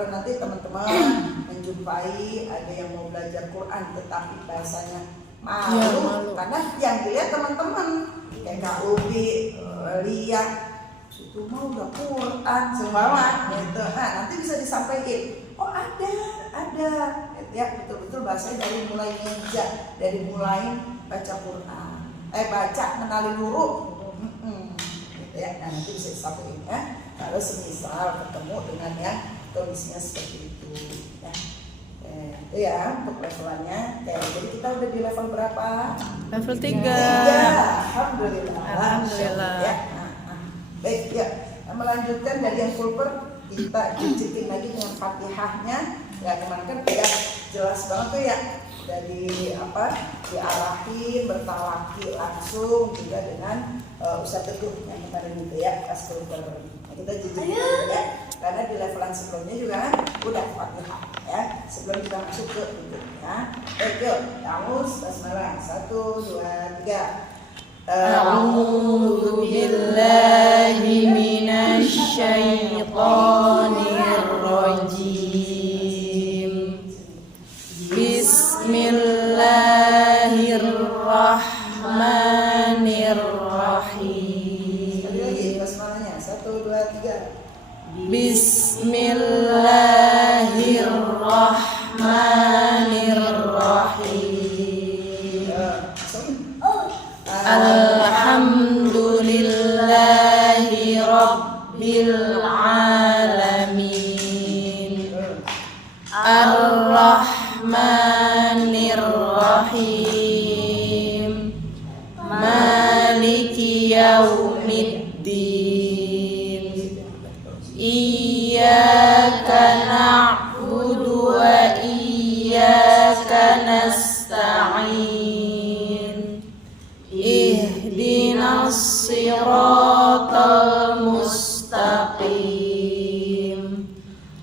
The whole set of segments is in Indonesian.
kalau nanti teman-teman menjumpai ada yang mau belajar Quran tetapi bahasanya malu, karena yang dilihat teman-teman kayak Kak Ubi, Lia, itu mau udah Quran sembawa gitu. Nah, nanti bisa disampaikan, oh ada, ya betul-betul bahasanya dari mulai meja, dari mulai baca Quran, baca mengenali huruf, gitu ya. Nah, nanti bisa disampaikan ya. Kalau semisal ketemu dengan yang kondisinya seperti itu, ya. Itu ya untuk levelannya. Jadi kita udah di level berapa? Level 3. Alhamdulillah. Ya. Baik ya. Melanjutkan dari yang pulper, kita cicipin lagi dengan Fatihahnya. Ya kemarin kan ya jelas banget tuh ya, dari diarahin bertalaki langsung juga dengan Ustaz Teguh yang kemarin gitu ya pas pulper. Nah, kita cicipin ya, karena di levelan sebelumnya juga kan udah Fatihah ya, sebelum kita masuk ke berikutnya. Baik yuk, A'udzu basmalah 1, 2, 3. A'udzu billahi minasy syaithanir rajim. Bismillahirrahmanirrahim. Sekali lagi basmalahnya 1, 2, 3. Bismillahirrahmanirrahim. Alhamdulillahi rabbil alamin. Ar-Rahmanir-Rahim. Maliki yaumiddin. Iyyaka na'budu wa iyyaka nasta'in. Ihdinas siratal mustaqim.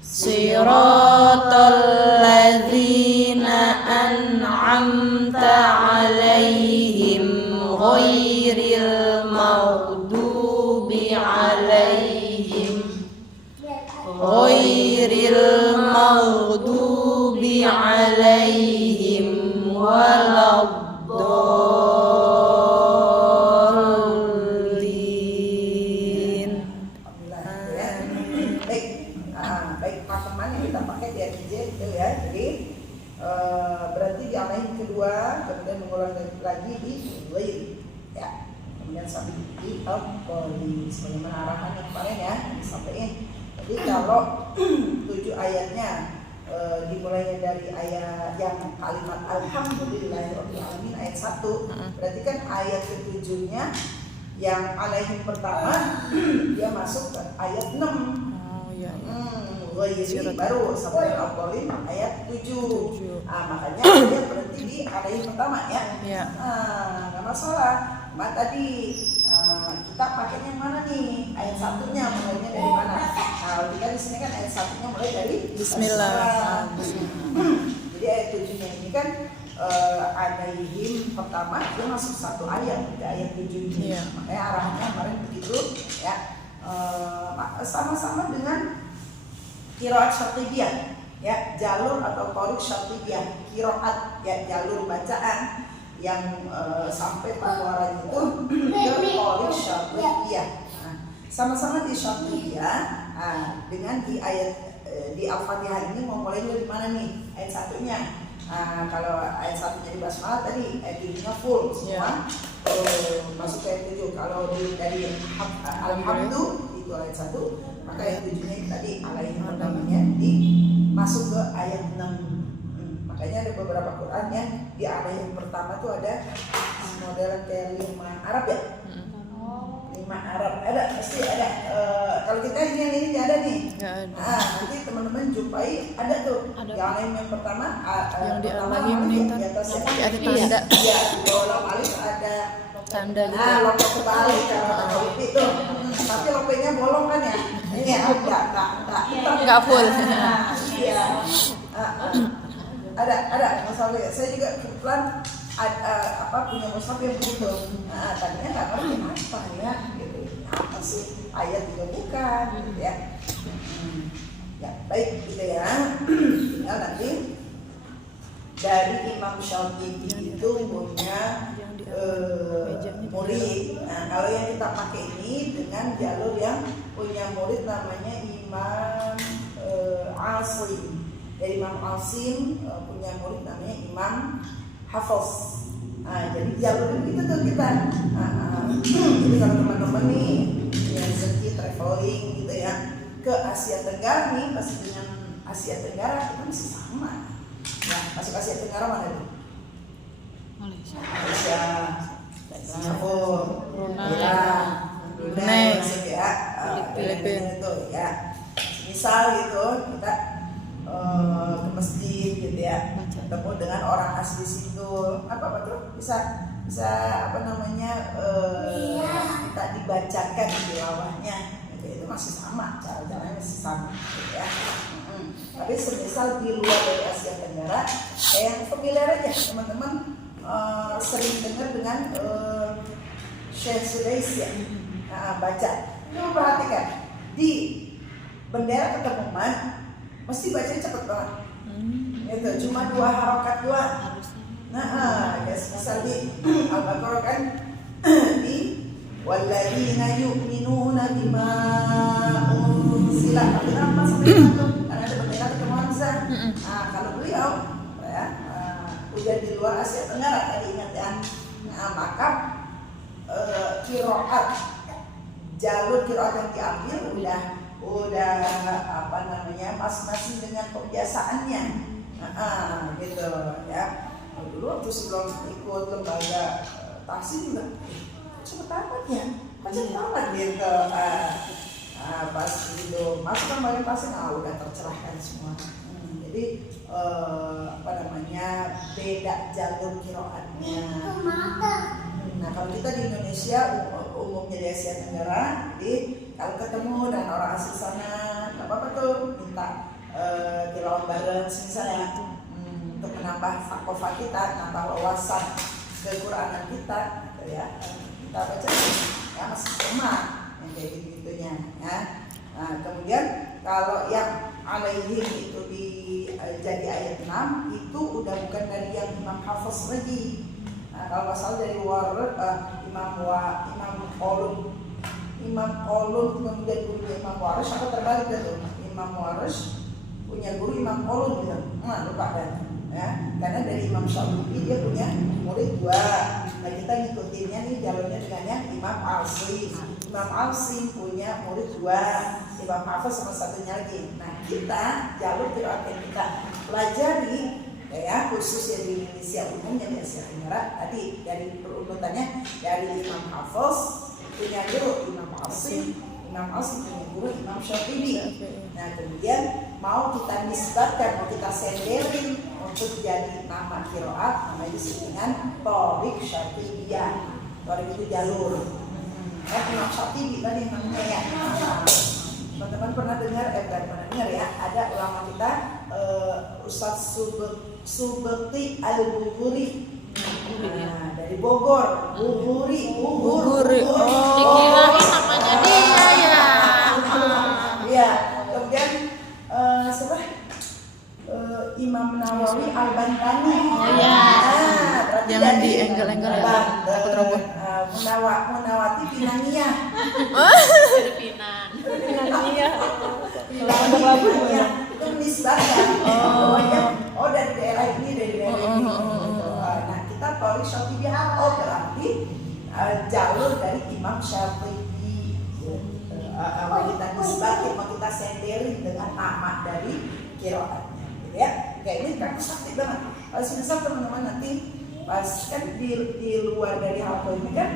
Siratal ladzina an'amta 'alaihim ghairil maghdubi 'alaihim waladdallin. Baik pakeman yang kita pakai di RJ itu ya. Jadi berarti di amain kedua, kemudian mengulang lagi di ghair ya. Kemudian sampai di al-qoli sebagaimana arahan yang kemarin ya disampaikan. Jadi kalau 7 ayatnya dimulainya dari ayat yang kalimat alhamdulillahirabbil alamin ayat 1, berarti kan ayat ke-7-nya yang alaihim pertama dia masuk ke ayat 6. Ghairi baru sampai al-qalim ayat 7. Makanya dia berhenti di alaihim pertama ya. Nggak masalah. Tadi kita pakai yang mana nih? Ayat 1-nya mulainya dari mana? Kalau kita di sini kan ayat 1-nya mulai dari Bismillah. Jadi ayat 7-nya ini kan alaihim pertama dia masuk satu ayat, di ayat 7 ini. Makanya arahnya kemarin begitu ya. Sama-sama dengan qiraat syatibiyah ya, jalur atau tariq syatibiyah, qiraat ya jalur bacaan yang sampai pengeluaran itu ke tariq syatibiyah. Sama-sama di syatibiyah. Dengan di ayat di Al-Fatihah ini mau mulai dari mana nih ayat 1-nya? Kalau ayat 1-nya di basmalah tadi ayat 7-nya full semua. Masuk ke ayat 7. Kalau dari alhamdulillah itu ayat 1, maka ayat 7-nya tadi alaihim pertamanya masuk ke ayat 6. Makanya ada beberapa Quran yang di alaihim pertama tuh ada model kayak 5 Arab ya. 5 Arab ada, pasti ada. Kalau kita ini ada nih. Nanti teman-teman jumpai ada tuh. Di alaihim yang pertama yang di alaihim ini di atas ya. Ada tanda. Iya, di bawah alif ada Tanda gitu. lompat kebalik kalau itu. Tapi lopenya bolong kan ya? Ini ya, enggak full. Iya. Ada masalah ya. Saya juga kebetulan punya mushaf yang begitu. Tadinya nggak ngerti apa ya, gitu. Apa sih ayat juga bukan, gitu ya. Ya, baik gitu ya. Tinggal nanti dari Imam Syafi'i itu punya murid. Nah, kalau yang kita pakai ini dengan jalur yang punya murid namanya Imam Asim. Dari Imam Asim punya murid namanya Imam Hafiz. Nah, jadi jalur itu tuh kita. Jadi kalau teman-teman nih yang sedikit traveling gitu ya ke Asia Tenggara nih, pasti dengan Asia Tenggara kita masih sama. Ya, masuk Asia Tenggara mana itu? Malaysia, Singapura, Brunei, ya, Filipina itu ya. Misal gitu kita ke masjid gitu ya, ketemu dengan orang asli situ, apa tuh bisa apa namanya kita dibacakan tilawahnya, itu masih sama, cara-caranya masih sama, gitu ya. Tapi semisal di luar dari Asia Tenggara, kayak yang familiar aja teman-teman sering dengar dengan Syekh Sudais ya, baca. Coba perhatikan di bendera ketemuan mesti bacanya cepet banget. Itu cuma 2 harokat doang. Nah, ya misal di Al-Baqarah kan di walladzina yu'minuna bima unzila apa sampai itu karena ada bendera ketemuan Zah. Nah, kalau beliau ya udah di luar Asia Tenggara tadi ingat ya. Nah, maka qiraat jalur qiraat yang diambil udah apa namanya masing-masing dengan kebiasaannya. Gitu ya. Dulu waktu sebelum ikut lembaga tahsin juga cepet amat ya, cepet amat gitu. Pas itu masuk lembaga tahsin udah tercerahkan semua. Jadi apa namanya beda jalur qiraatnya. Nah kalau kita di Indonesia umumnya di Asia Tenggara, jadi kalau ketemu dan orang asli sana, nggak apa-apa tuh minta tilawah bareng misalnya untuk menambah fakofah kita, menambah wawasan kekuranan kita, gitu ya. Kita baca ya masih sama yang kayak gitunya. Ya. Nah, kemudian kalau yang alaihim itu jadi ayat 6 itu udah bukan dari yang Imam Hafiz lagi. Nah, kalau asal dari Imam Qolun kemudian guru Imam Waris atau terbalik itu Imam Waris punya guru Imam Qolun gitu. Lupa kan? Ya, karena dari Imam Syafi'i dia punya murid 2. Nah, kita ngikutinnya nih jalurnya dengan yang Imam Asim. Imam Asim punya murid 2, Imam Hafiz sama satunya lagi. Nah, kita jalur qiraat yang kita pelajari ya khusus yang di Indonesia umumnya di Asia Tenggara tadi dari perunutannya dari Imam Hafiz punya guru Imam Asim punya guru Imam Syafi'i. Nah kemudian mau kita nisbatkan, mau kita senderin untuk jadi nama qiraat, nama disebut dengan Thariq Syafi'iyah. Thariq itu jalur. Imam Syafi'i tadi namanya ya. Teman-teman pernah dengar, bukan pernah dengar ya, ada ulama kita Ustadz Subekti Al-Bukhari. Nah, dari Bogor, Bukhari. Dikirain namanya dia ya. Iya, kemudian siapa? Imam Nawawi Al-Bantani. Oh iya. Jangan di angle-angle ya. Takut roboh. Munawati Pinania. Pinania. Itu nisbahkan. Oh dari daerah ini, dari daerah ini. Nah kita Thariq Syafi'iyah berarti jalur dari Imam Syafi'i. Mau kita nisbahin, mau kita senderin dengan nama dari qiraatnya, gitu ya. Kayak ini kan sakit banget. Kalau misal teman-teman nanti pas kan di luar dari hal ini kan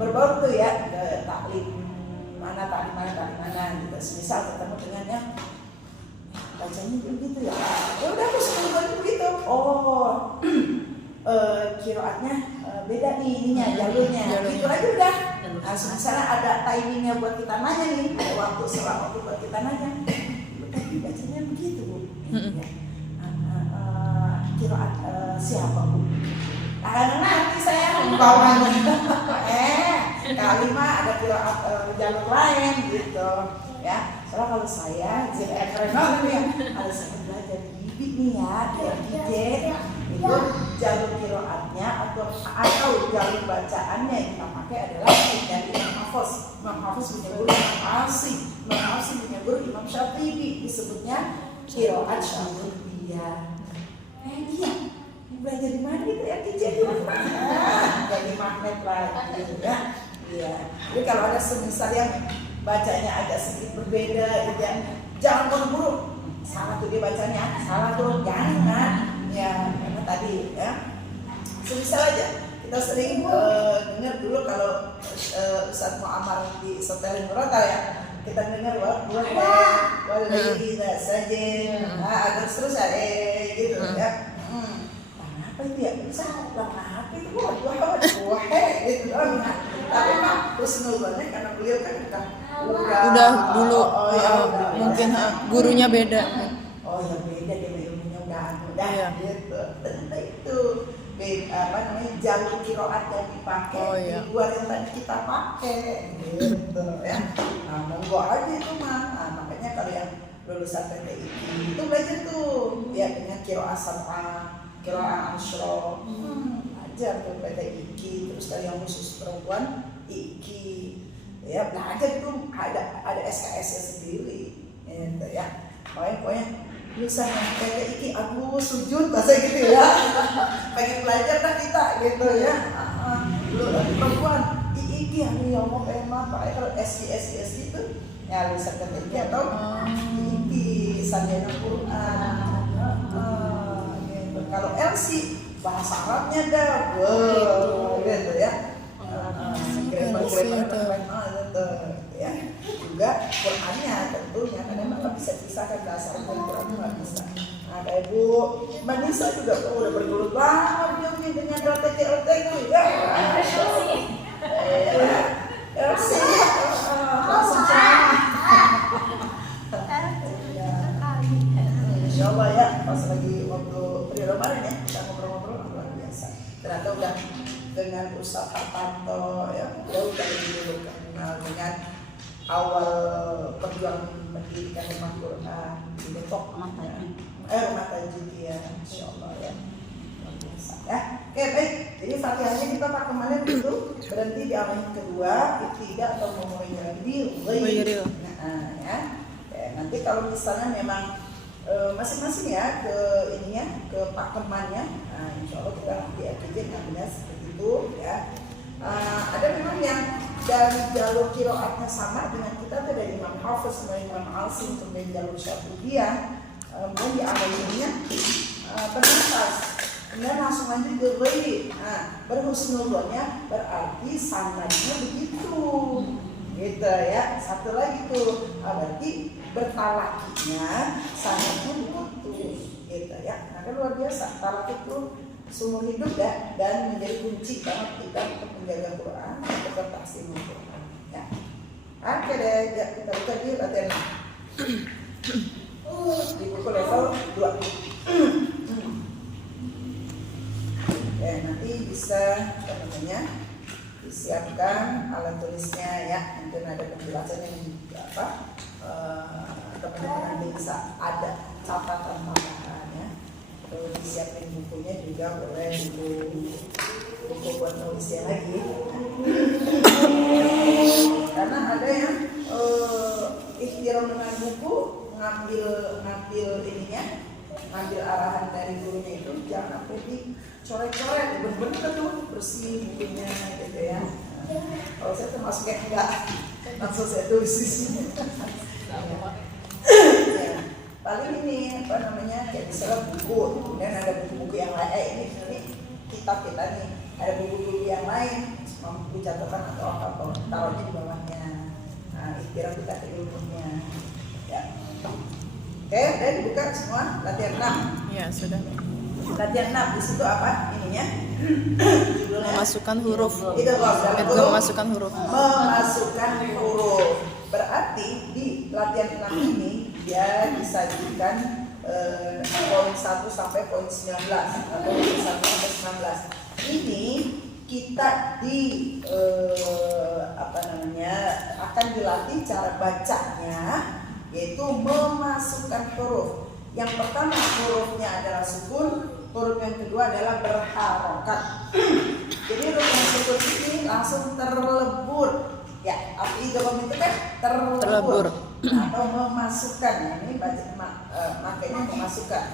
berbau tuh ya ke taklim mana gitu. Misal ketemu dengan yang bacanya begitu ya. Ya udah aku semuanya begitu. Oh, qiraatnya beda nih ininya jalurnya. Gitu aja udah. Nah, misalnya ada timingnya buat kita nanya nih, ada waktu buat kita nanya. Tapi bacanya begitu Bu. Ya. Qiraat siapa Bu? Nanti saya membawanya. Kalimah ada qiraat jalur lain gitu. ya. Soalnya kalau saya kalau saya belajar bibit nih ya, DJ itu jalur kiroatnya atau jalur bacaannya yang kita pakai adalah dari Imam Hafiz. Imam Hafiz punya guru Imam Asim, Imam Asim punya guru Imam Syatibi, disebutnya kiroat syatibiyah. Dia belajar di mana gitu ya, DJ jadi magnet lagi gitu ya. Iya. Jadi kalau ada semisal yang bacanya agak sedikit berbeda gitu ya, jangan buru-buru. Salah tuh dia bacanya, salah tuh, jangan. Ya, karena tadi ya. Semisal aja kita sering dengar dulu kalau Ustaz Muammar di Sotelin Murata ya, kita dengar kita saja, agar terus gitu ya. Apa itu ya? Bisa apa itu? Gitu doang. Tapi Pak Husnuzonnya karena beliau kan udah dulu mungkin gurunya beda. Oh ya beda, dia ilmunya udah gitu. Ternyata itu jalur kiroat yang dipakai di luar yang tadi kita pakai gitu ya. Nah monggo aja itu mah. Makanya kalau yang lulusan PTI itu belajar tuh ya dengan kiroat sab'ah, kiroat asyro, belajar tuh PTI. Terus kalau yang khusus perempuan IKI ya belajar tuh ada SKS-nya sendiri gitu ya. Pokoknya lulusan PTI aku sujud bahasa gitu ya. Pengen belajar kan kita gitu ya. Lu perempuan IKI aku ngomong emang pakai kalau SI itu ya lulusan PTI atau IKI sarjana Quran. Gitu. Kalau LC bahasa Arabnya dah, gitu ya. Ya. Juga Qurannya tentunya karena memang bisa pisahkan bahasa Arab dan Quran nggak bisa. Nah, kayak Bu Manisa juga udah bergelut banget dia dengan LTT itu ya. LC langsung ceramah. Insya Allah ya pas lagi waktu periode kemarin ya kita ngobrol-ngobrol luar biasa. Ternyata udah dengan Ustaz Hartanto ya udah lebih dulu kenal dengan awal perjuangan pendidikan Rumah Quran di Depok Rumah Tajid ya, Insya Allah ya luar biasa ya. Oke baik, jadi Fatihahnya kita pak kemarin itu berhenti di awal yang kedua tidak atau memulai di ghairi. Nah ya nanti kalau misalnya memang masing-masing ya ke ininya ke pakemannya, nah insya Allah kita nanti akhirnya ngambilnya seperti itu ya. Ada memang yang dari jalur kiroatnya sama dengan kita tuh dari Imam Hafiz, dari Imam Asim, kemudian jalur Syatibiyah, kemudian di awalnya bernafas, kemudian langsung lanjut ke ghairi. Nah berhusnuzonnya berarti sanadnya begitu. Gitu ya. Satu lagi tuh berarti bertalakinya sanadnya putus gitu ya. Nah kan luar biasa talak itu seumur hidup ya dan menjadi kunci banget kita untuk menjaga Quran, untuk bertahsin Quran ya. Oke deh ya, kita buka di latihan di buku level 2. Nanti bisa disiapkan alat tulisnya ya, mungkin ada penjelasannya apa teman-teman nanti bisa ada catatan tambahan ya. Kalau disiapin bukunya juga boleh buku buat nulisnya lagi karena ada yang ikhtiar dengan buku ngambil ininya, ngambil arahan dari gurunya itu jangan sampai dicoret-coret, bener-bener tuh bersih bukunya gitu ya. Kalau saya termasuk yang enggak langsung saya tulis di sini. Paling ini apa namanya kayak misalnya buku, kemudian ada buku-buku yang lain ini kitab kita nih, ada buku-buku yang lain buku catatan atau apa taruhnya di bawahnya. Nah ikhtiar kita ke ilmunya ya. Oke, dan dibuka semua latihan 6. Ya sudah. Latihan 6 di situ apa ininya? Memasukkan huruf. Itu memasukkan huruf. Memasukkan huruf. Berarti di latihan 6 ini dia disajikan poin 1 sampai poin 19 atau poin 1 sampai 19. Ini kita akan dilatih cara bacanya, yaitu memasukkan huruf. Yang pertama hurufnya adalah sukun, huruf yang kedua adalah berharokat. Jadi huruf yang sukun ini langsung terlebur. Ya, idgham itu kan terlebur. Atau memasukkan. Ini makanya memasukkan.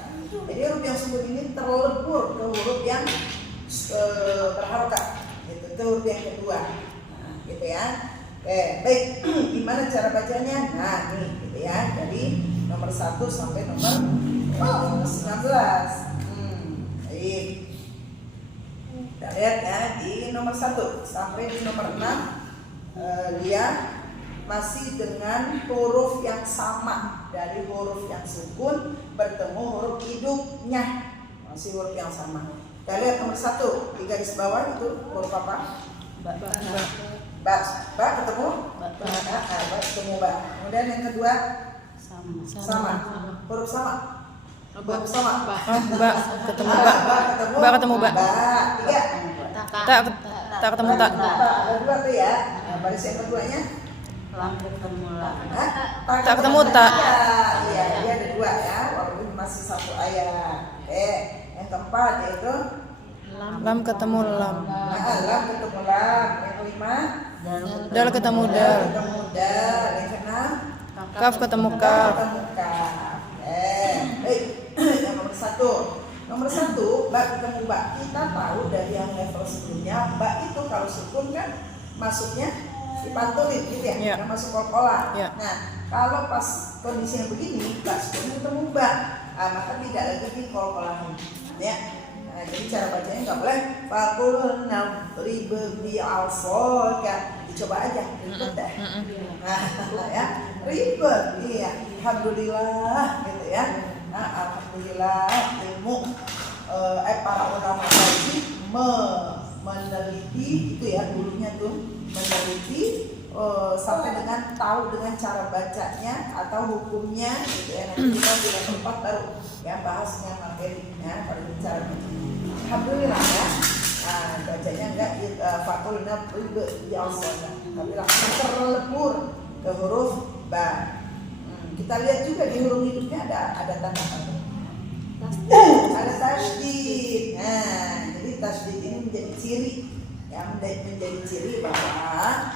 Jadi huruf yang sukun ini terlebur ke huruf yang berharokat. Itu huruf yang kedua. Nah, gitu ya. Oke, baik. Gimana cara bacanya? Nah, nih, gitu ya. Jadi nomor 1 sampai nomor 19. Baik. Kita lihat ya di nomor 1 sampai di nomor 6. Dia masih dengan huruf yang sama, dari huruf yang sukun bertemu huruf hidupnya, masih huruf yang sama. Kita lihat nomor 1 di garis bawah itu huruf apa? Ba ketemu? Ba ketemu ba. Kemudian yang kedua sama. Huruf sama. Huruf sama. Ba ketemu ba. Ba ketemu ba. Tiga. Tak ketemu tak. Ada dua tuh ya. Baris yang keduanya Lam ketemu lam. Tak ketemu tak. Iya, dia ada dua ya, walaupun masih satu ayat. Yang keempat yaitu Lam ketemu lam. lam ketemu lam. Yang kelima Dal ketemu dal. Yang keenam Kaf ketemu kaf. Baik. Yang nomor 1. Nomor 1, ba ketemu ba. Kita tahu dari yang level sebelumnya, ba itu kalau sukun kan masuknya dipantulin gitu ya, Yeah. karena masuk kol-kolan. Yeah. Nah, kalau pas kondisinya begini, ba sukun ketemu ba, maka tidak lagi di kol-kolan. Ya. Nah, jadi cara bacanya nggak boleh fakul ribe bi alfoka. Dicoba aja, ribet deh. Nah, ya, ribet, iya. Alhamdulillah, gitu ya. Nah, alhamdulillah ilmu para ulama tadi meneliti itu ya, dulunya tuh meneliti sampai dengan tahu dengan cara bacanya atau hukumnya gitu ya. Nanti kita di level 4 baru ya bahasnya materinya pada bicara bacanya. Alhamdulillah ya. Nah, bacanya enggak fakulna tapi langsung terlebur ke huruf ba. Kita lihat juga di huruf hidupnya ada tanda apa? Ada tasydid. Nah, jadi tasydid ini menjadi ciri, ya, menjadi ciri bahwa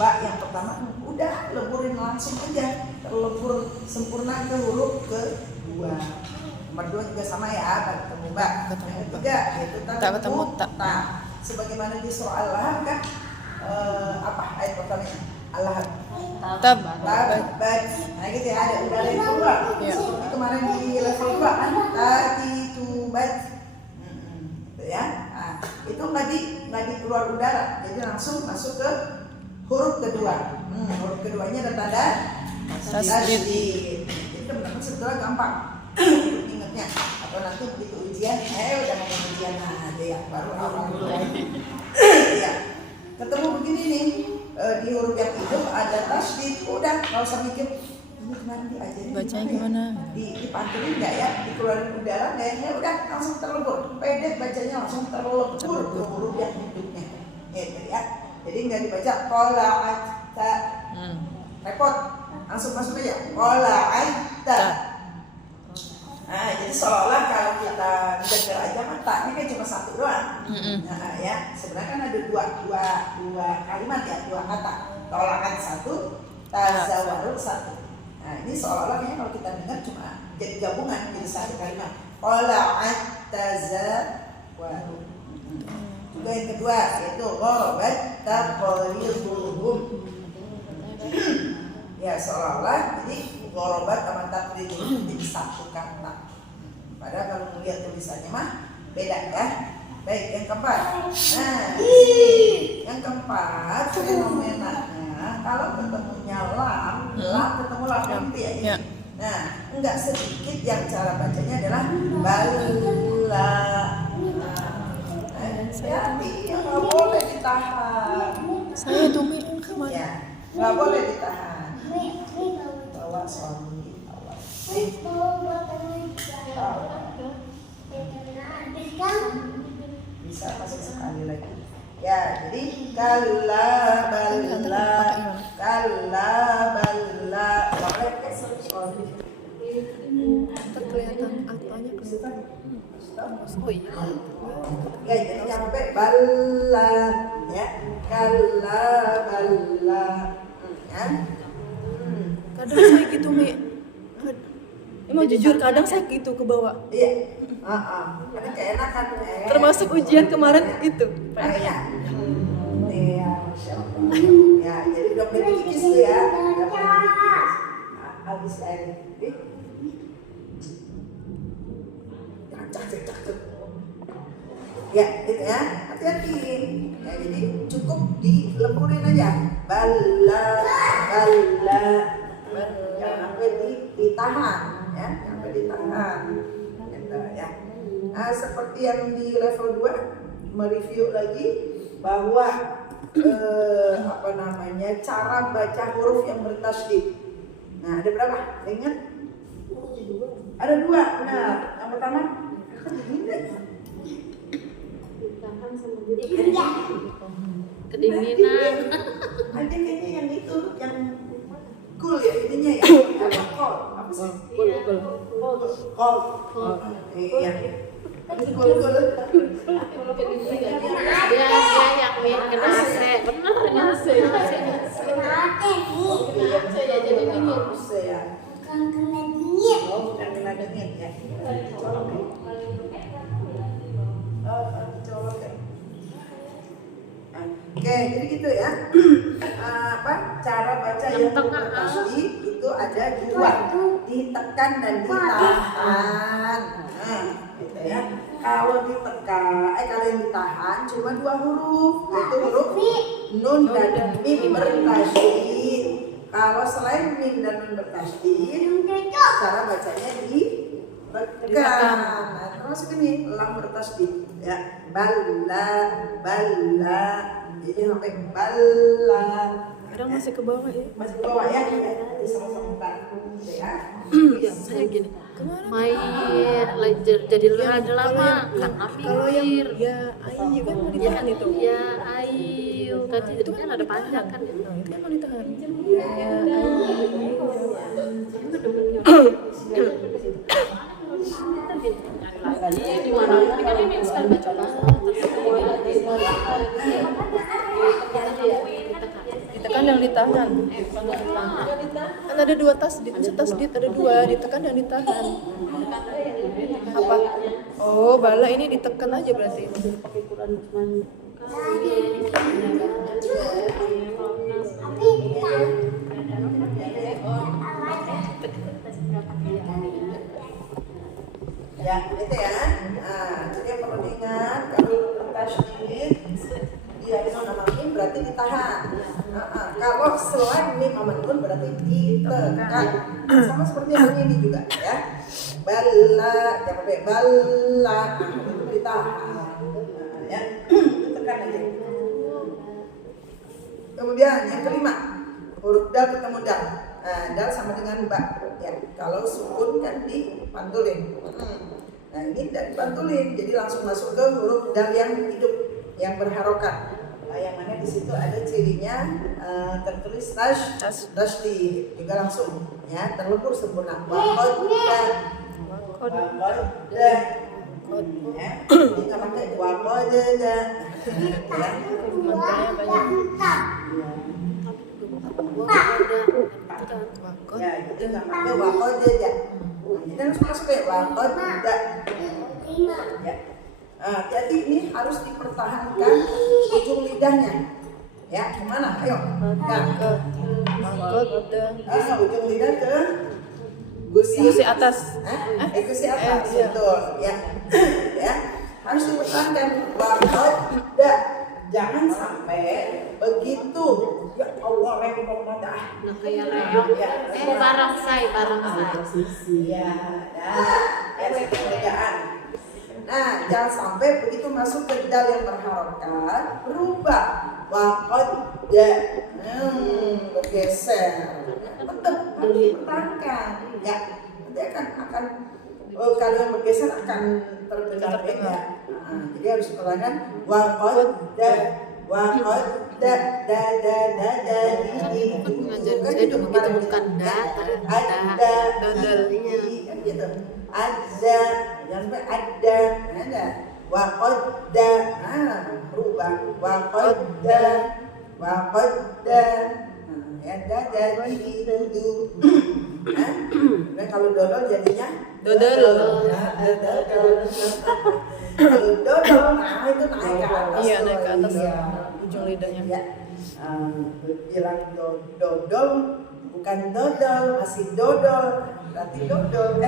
ba yang pertama udah leburin langsung aja, terlebur sempurna ke huruf kedua. Nomor 2 juga sama ya, ba ketemu ba. Yang ketiga yaitu tak ketemu tak. Sebagaimana di surah Al-Lahab kan apa ayat pertamanya? Al-Lahab. Tabat. Nah gitu ya, ada udara yang keluar. Seperti kemarin di level 2 kan tadi tubat. Gitu ya. Nah, itu nggak di keluar udara, jadi langsung masuk ke huruf kedua. Huruf keduanya ada tanda tasydid. Jadi teman-teman sebetulnya gampang ingatnya. Atau nanti begitu ujian, udah mau ujian aja ya, baru awal dulu. Ya. Ketemu begini nih, di huruf yang hidup ada tasydid, udah nggak usah mikir ini kemarin diajarin Bacanya gimana? Dipantulin nggak ya, dikeluarin udara kayaknya udah langsung terlebur, pendek bacanya langsung terlebur ke huruf yang hidupnya, gitu ya. Jadi nggak dibaca qola'at ta, repot, langsung masuk aja qola'at ta. Nah, jadi seolah kalau kita dengar aja kan taknya kan cuma satu doang. Nah, ya, sebenarnya kan ada dua kalimat ya, dua kata. Tolakan satu, tazawarul satu. Nah, ini seolah-olah kayaknya kalau kita dengar cuma jadi gabungan jadi satu kalimat. Tolakan tazawarul. Juga yang kedua yaitu gharabat taqribuhum. Ya, seolah-olah jadi gharabat sama taqribuhum jadi satu kata. Padahal kalau melihat tulisannya mah beda ya. Baik, yang keempat. Nah, yang keempat fenomenanya kalau ketemunya lam ketemu lam nanti ya. Nah, enggak sedikit yang cara bacanya adalah bala. Hati-hati, nggak boleh ditahan. Saya tumis kemana? Ya, nggak boleh ditahan. Bawa suami. Bisa masuk sekali lagi. banyak Stop. oh iya Ya, jadi sampai bala ya. Kalla bala. Ya. kadang saya gitu Mi emang jujur kadang saya gitu ke bawah Iya. Ada keenakan. termasuk ujian kemarin itu Iya. Iya, Masya Allah. Ya, jadi udah mulai kikis tuh ya. Udah mulai kikis. Habis air. Cak. Ya, gitu ya. Hati-hati. Ya, jadi cukup dilemburin aja. Bala. Jangan sampai ditahan, ya. Jangan sampai ditahan. Gitu, ya. Nah, seperti yang di level 2 mereview lagi bahwa cara baca huruf yang bertasydid. Nah, ada berapa? Ingat? Ada 2. Benar. Yang pertama kedinginan. ada kayaknya yang itu yang cool ya ininya ya. Cold. Apa sih? Cold. Iya. Cold. Dia yang kena AC. Benar kena AC. Jadi dingin. Ya. Oh, bukan kena dingin ya. Colok ya. Colok ya. Oke, jadi gitu ya. Cara baca yang bertasydid itu ada 2, ditekan dan ditahan. Nah, gitu ya. Kalau yang ditahan cuma 2 huruf, yaitu huruf nun dan mim bertasydid. Kalau selain mim dan nun bertasydid, cara bacanya ditekan. Nah, termasuk ini lam bertasydid ya. Bala. Jadi sampai bala. kadang masih ke bawah ya Masih ke bawah ya. Jadi sama-sama ya. Ya, saya gini. Main jadi rada lama karena kalau yang pikir. ya ayu kan mau ditahan itu Ya, ayo. Tadi itu kan ada panjang kan. nah itu kan mau ditahan ya Di mana? Ini kan ini sekali baca ditekan dan ditahan kan ada 2 tasdid tasdid ada 2 ditekan dan ditahan apa oh bala ini ditekan aja berarti Ya, itu ya. Nah, jadi yang perlu diingat kalau bertasydid dia sama mim berarti ditahan. Kalau selain mim sama nun berarti ditekan. Sama seperti yang ini juga ya. Bala, jangan sampai bala, itu ditahan. Ya, ditekan aja. Kemudian yang kelima, huruf dal ketemu dal. Nah, dal sama dengan ba. Ya, kalau sukun kan dipantulin. Nah, ini tidak dipantulin, jadi langsung masuk ke huruf dal yang hidup, yang berharokat. Nah, yang mana di situ ada cirinya tertulis tasydid juga langsung ya terlebur sempurna. Waqad ya, ini nggak pakai waqad ya. Ya, jadi nggak pakai waqad ya. Jadi langsung masuk ke waqad ya. Jadi ini harus dipertahankan ujung lidahnya. Ya, gimana? Ayo. Ujung lidah ke gusi atas. Gusi atas. Iya. Betul, ya. Ya. Harus dipertahankan. Waqad. Jangan sampai begitu. Ya Allah, repot banget. Nah, kayak reok. Barongsai. Ya, pekerjaan. Nah, jangan sampai begitu masuk ke dal yang berharokat berubah. Waqad bergeser. Tetap harus dipertahankan. Ya, nanti akan kalau yang bergeser akan terdengar beda. Jadi harus dipertahankan. Waqad Ngajarin saya dulu kita bukan ada gitu. Ada, jangan sampai ada. Wa qadda, berubah. Wa qadda. Ya jadi itu. Nah, kalau dodol jadinya Dodol. Kalau dodol, nah itu naik ke atas. Iya, naik ke atas Iya. ujung lidahnya. Ya, bilang dodol bukan dodol, masih dodol, berarti dodol.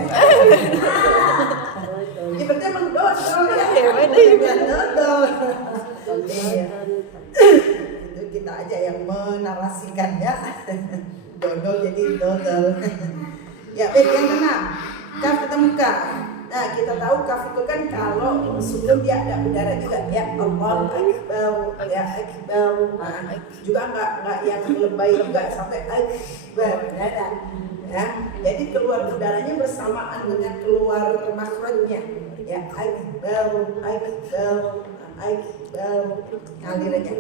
Ini berarti emang dodol ya. Iya, beda ya. Bukan dodol. Iya. Itu kita aja yang menarasikannya. Dodol jadi dodol. Ya, baik, yang keenam. Kaf ketemu kaf. Nah, kita tahu kaf itu kan kalau sebelum dia ada udara juga ya. Allahu akbar, ya akbar. Nah, juga enggak yang lebay enggak sampai akbar. Ya. Jadi keluar udaranya bersamaan dengan keluar makhrajnya. Ya akbar, ngalir aja.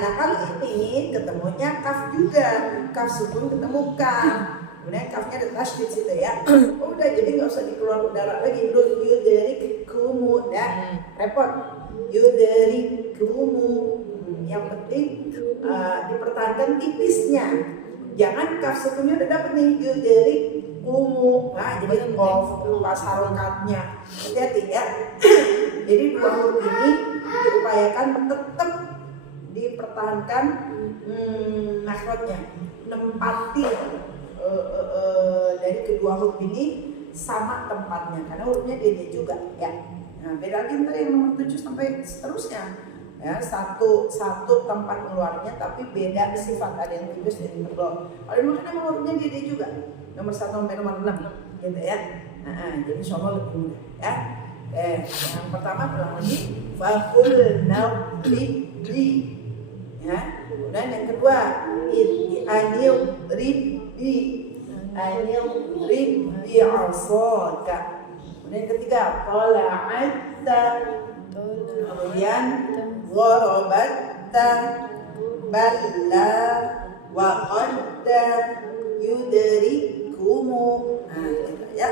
Nah kalau ini ketemunya kaf juga, kaf sukun ketemu kaf. Kemudian kafnya ada tasydid situ ya. Udah jadi nggak usah dikeluar udara lagi. Yudari kumu, dah repot. Yudari kumu. Yang penting dipertahankan tipisnya. Jangan kaf sukunnya udah dapet nih. Yudari kumu. Nah jadi kof pas harokatnya. Hati-hati ya. Jadi dua huruf ini diupayakan tetap dipertahankan makhrajnya, nempati dari kedua huruf ini sama tempatnya karena hurufnya dia juga ya. Nah, beda lagi ntar yang nomor 7 sampai seterusnya ya, satu tempat keluarnya tapi beda sifat, ada yang tipis dan yang tebal. Kalau ini kan emang hurufnya dia juga nomor 1 sampai nomor 6 gitu ya. Jadi insyaallah lebih mudah ya. Yang pertama ulang lagi fakul naudri ya. Dan yang kedua anil ribbi asaka. Kemudian yang ketiga qala'atta, kemudian gharabatta balla wa qadda yudrikumu. Gitu ya.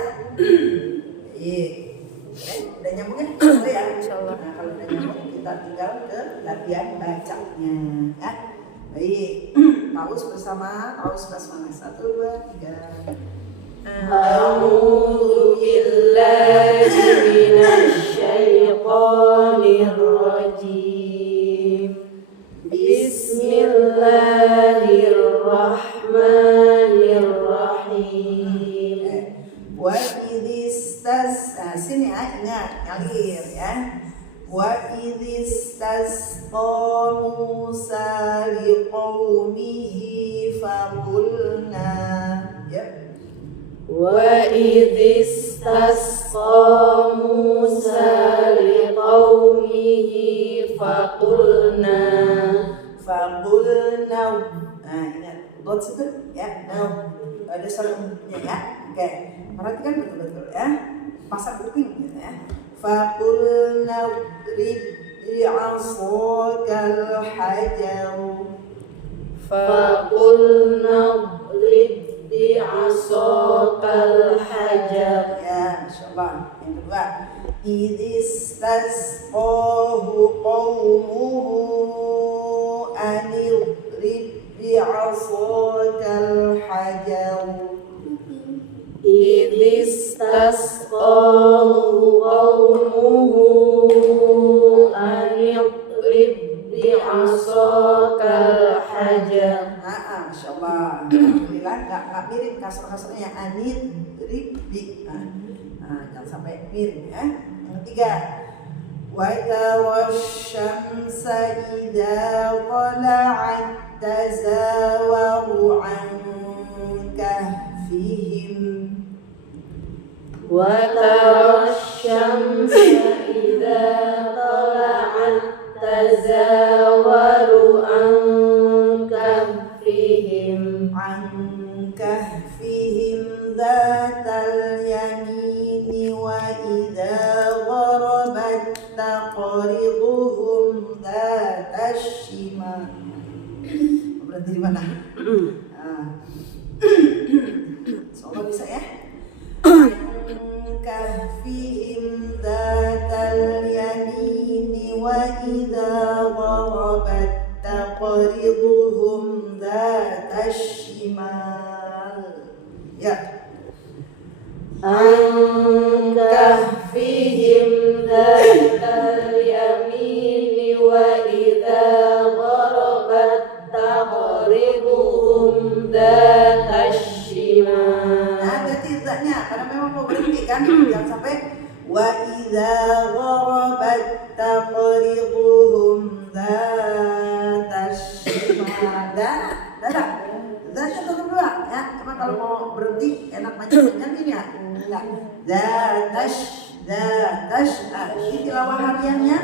Udah nyambung ya? Ya? Insyaallah. Nah, kalau udah nyambung kita tinggal ke latihan bacanya ya. Baik, taus bersama taus basmalah 1, 2, 3. A'udzu billahi minasy syaithanir rajim. Bismillahirrahmanirrahim. Wa idistas, sini ya, ingat ngalir ya. Wa idistasqa Musa liqaumihi faqulna ya. Wa idistasqa Musa liqaumihi faqulna. Ingat dot situ ya. Ada salungnya ya. Oke, perhatikan betul-betul ya. Pasang kuping gitu ya. Faqulna drib bi'asakal hajar. Faqulna drib bi'asakal hajar. Ya, insyaallah. Yang kedua, idistasqahu qaumuhu anidrib bi'asakal hajar. Idistasqahu qaumuhu anidrib bi'asakal hajar. Masyaallah. Alhamdulillah enggak mirip kasar-kasarnya anidrib bi. Jangan sampai mirip ya. Yang ketiga, wa tawasyamsa idza qala'at tazawaru an kahfihim. Wa tawasyamsa idza qala'at tazawaru an kahfihim. An kahfihim dhatal yamini wa idza gharabat taqriduhum dhatash shimal. Berarti di mana? Semoga bisa ya. Ya. Angkahfihim dhatal yamini wa idza gharabat taqriduhum dhatal shimal. Nah, ada tidaknya karena memang mau berhenti kan, jangan sampai wa idza gharabat taqriduhum dhatal shimal. Zatnya tetap dua ya. Cuma kalau mau berhenti enak panjang-panjang gini ya. Enggak. Zatash. Ini tilawah hariannya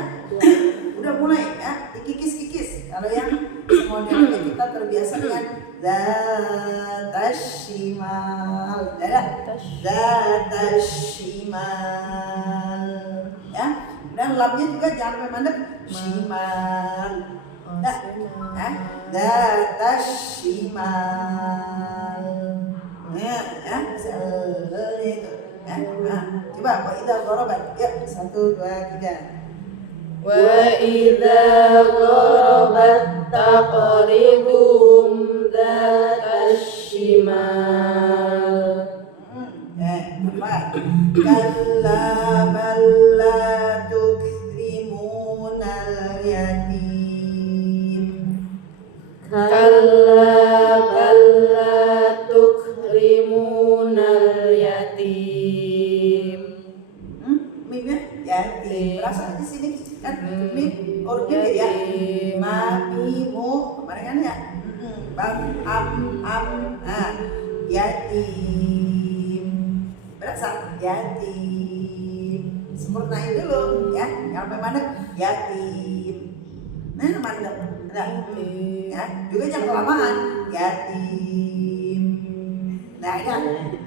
udah mulai ya, dikikis-kikis. Kalau yang modelnya kita terbiasa dengan zatashimal. Zatashimal. Ya. Dan lamnya juga jangan memandang shimal. Zatashimal. Ya, itu. Coba wa idza gharabat. Ya, 1 2 3. Wa idza gharabat taqriduhum dhatal shimal. Kalla bal la tukrimunal yatim. Kalla bal la tukrimunal yatim. Mimnya yatim. Berasa di sini kan mim hurufnya ya. Mamimu kemarin kan ya. Bang yatim. Berasa yatim. Sempurnain dulu ya. Yang sampai mana yatim. Nah, mandek. Ya, juga jangan kelamaan yatim. Nah, ini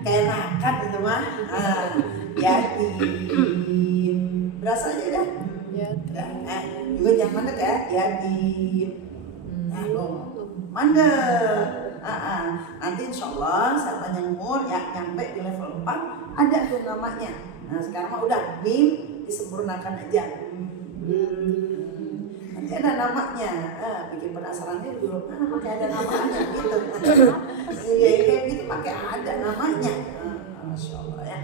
keenakan itu mah. Yatim. Berasa aja dah. Juga jangan mandek ya, yatim. Nah, mandek. Nanti insya Allah saat panjang umur ya nyampe di level 4 ada tuh namanya. Nah, sekarang mah udah mim disempurnakan aja. Nanti ada namanya. Bikin penasaran dulu. Pakai ada namanya gitu. Ya kayak gitu pakai ada namanya. Masya Allah ya.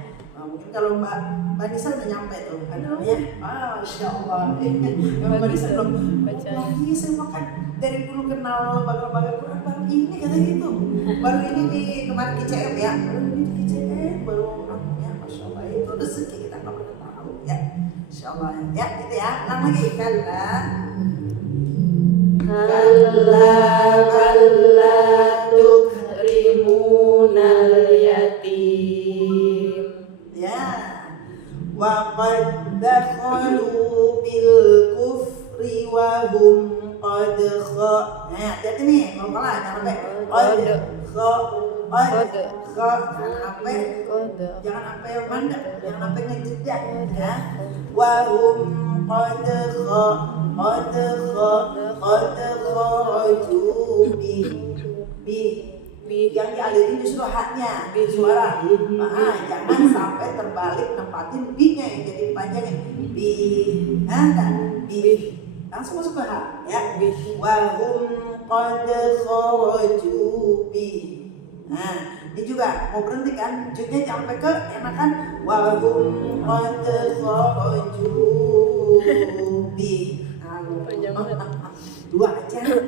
Mungkin kalau Mbak Nisa udah nyampe tuh, ada namanya. Masya Allah. Mbak Nisa belum. Lagi saya makan dari dulu kenal lembaga-lembaga Quran baru ini kata gitu. Baru ini di kemarin ICM ya. Baru ini di ICM baru ya. Masya Allah itu rezeki kita nggak pernah tahu ya. Insya Allah ya gitu ya. Ulang lagi Kalla tukrimunal yatim. Ya. Wa qad dakhalu bil kufri wa hum qad kha. Nah, hati-hati nih kalau kalah jangan sampai jangan sampai mandek, jangan sampai ngejeda ya. Wa hum qad kharaju bi yang dialirin justru haknya bi suara. Jangan sampai terbalik nempatin bi-nya yang jadi panjangin bi. Langsung masuk ke hak ya. Wa hum qad kharaju bi. Nah, ini juga mau berhenti kan? Judnya sampai ke enakan wa hum qad kharaju bi. Dua aja ya.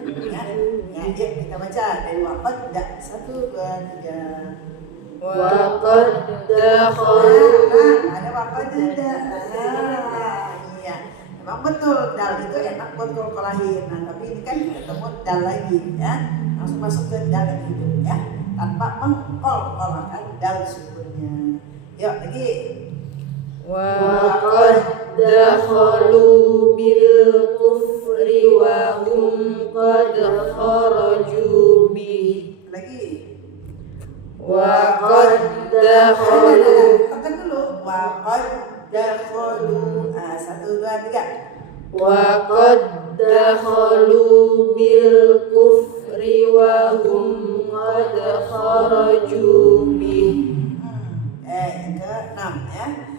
Ya, kita baca dari waqad 1 2 3. Waqad dakhalu. Ada waqad iya. Memang betul dal itu enak buat kolkolahin. Nah, tapi ini kan ketemu dal lagi ya. Langsung masuk ke dal yang hidup ya. Tanpa mengkol-kolakan dal sukunnya. Yuk lagi. Waqad dakhalu bil kufri wa hum qad kharaju bi. Lagi. Waqad dakhalu. Tekan dulu. Waqad dakhalu. 1 2 3. Waqad dakhalu bil kufri wa hum qad kharaju bi. Yang ke-6 ya.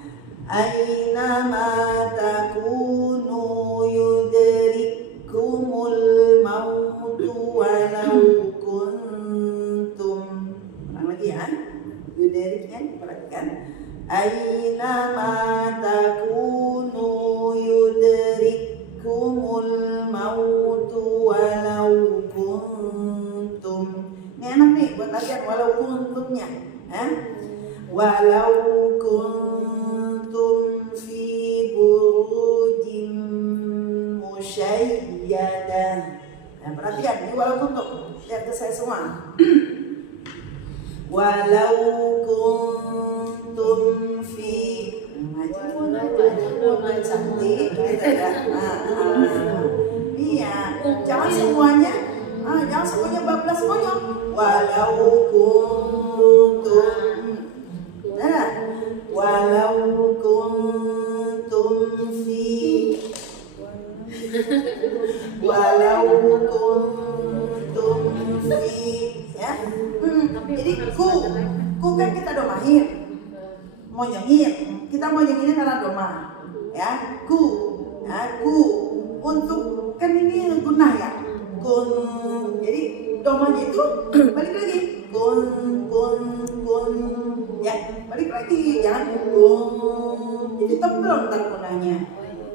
Aina ma takunu yudrikumul mautu walau kuntum. Ulang lagi ya. Yuderiknya perhatikan. Aina ma takunu yudrikumul mautu walau kuntum. Ini enak nih buat latihan walau kuntumnya. Walau kuntum fi burujin musyayyadah. Nah, perhatikan ini walau kuntum. Lihat ke saya semua. Walau kuntum fi cantik gitu ya. Iya, jangan semuanya bablas konyol. Walau kuntum, walau kuntum fi, walau kuntum fi, ya. Jadi ku kan kita domahir, mau nyengir, kita mau nyengirnya karena doma, ya. Ku untuk kan ini gunah ya. Kun, jadi domanya itu balik lagi kun, ya balik lagi jangan kun, jadi tebel ntar gunanya,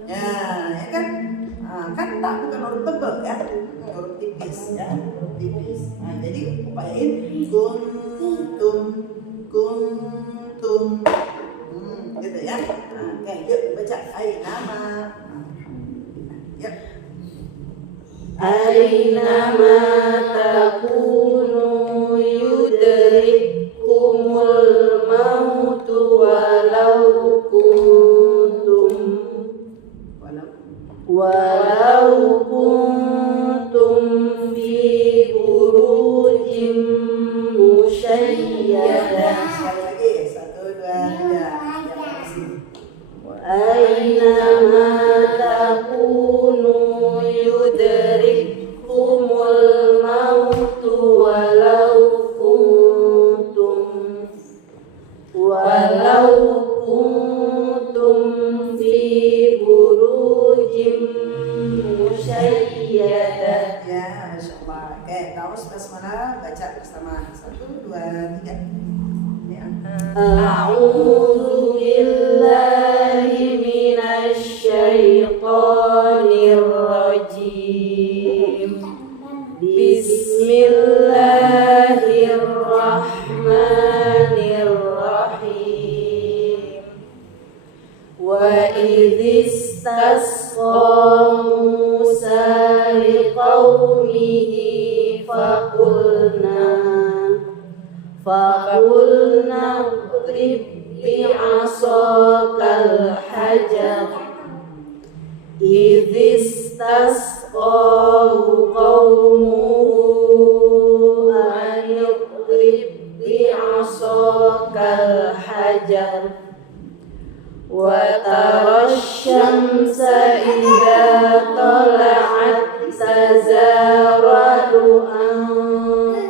ya kan, kan tak bukan huruf tebel ya, huruf tipis ya, huruf tipis. Nah, jadi upayain kuntum, gitu ya. Oke, yuk baca nama. Yuk. Aynama takunu yudrikumul mautu walau kuntum fi burujin musyayyadah. Sekali lagi 1, 2, 3. Aynama takunu yudrikumul mautu walau kuntum fi burujin musyayyadah. Ya, Masya Allah. Oke, kamu basmalah baca bersama. 1, 2, 3. Ya. A'udzu billahi minasy syaithanir rajim. Bismillahirrahmanirrahim. Wa idhistasqa Musa liqaumihi faqulna idrib bi'asakal hajar idhistasqahu qaumuhu an idrib bi'asakal hajar wa tarasyamsa idza tala'at tazawwaru an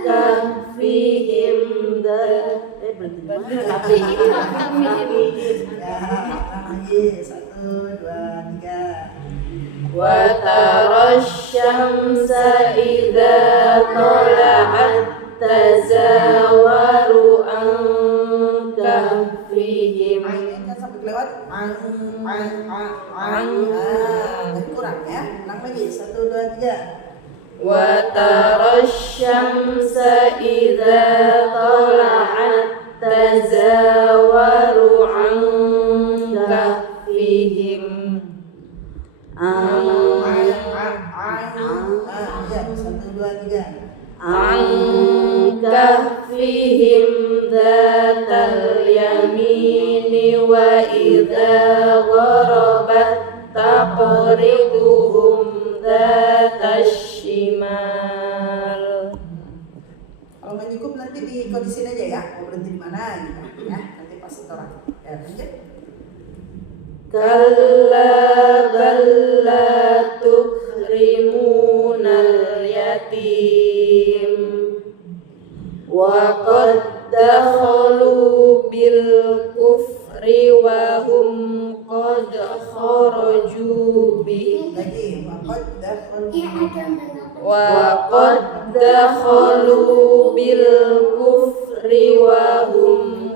kahfihim wa tarasyamsa idza tala'at tazawwaru an kahfihim. Kan sampai kelewat kurang ya. Ulang lagi 1, 2, 3. Wa tarasyamsa idza tala'at tazawwaru an kahfihim. Ya, 1, 2, 3. An kahfihim dhatal yamini wa idza gharabat taqriduhum dhatash shimal. Kalau nggak cukup nanti di kondisiin aja ya, mau berhenti di mana gitu ya, nanti pas setoran. Ya, lanjut. Kalla balla tukrimunal yatim wa qad dakhalu bil kufri wa hum qad kharaju bih. Lagi, Wa qad dakhalu bil kufri wa hum